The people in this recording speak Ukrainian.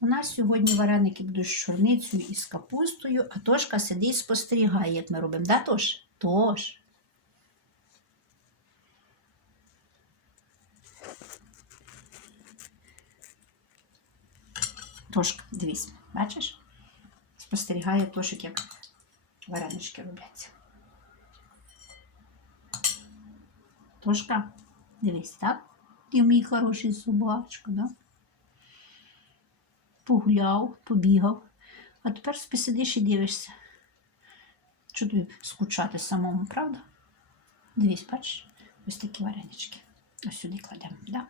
У нас сьогодні вареники будуть з чорницею і з капустою, а Тошка сидить спостерігає, як ми робимо. Да, Тош? Тош. Тошка, дивись, бачиш? Спостерігає Тошик, як варенички робляться. Тошка, дивись, так? Ти мій хороший собачка, да? Погуляв, побігав. А тепер сидиш і дивишся. Що тобі скучати самому, правда? Дивись, бачиш, ось такі варенички. Ось сюди кладемо, да?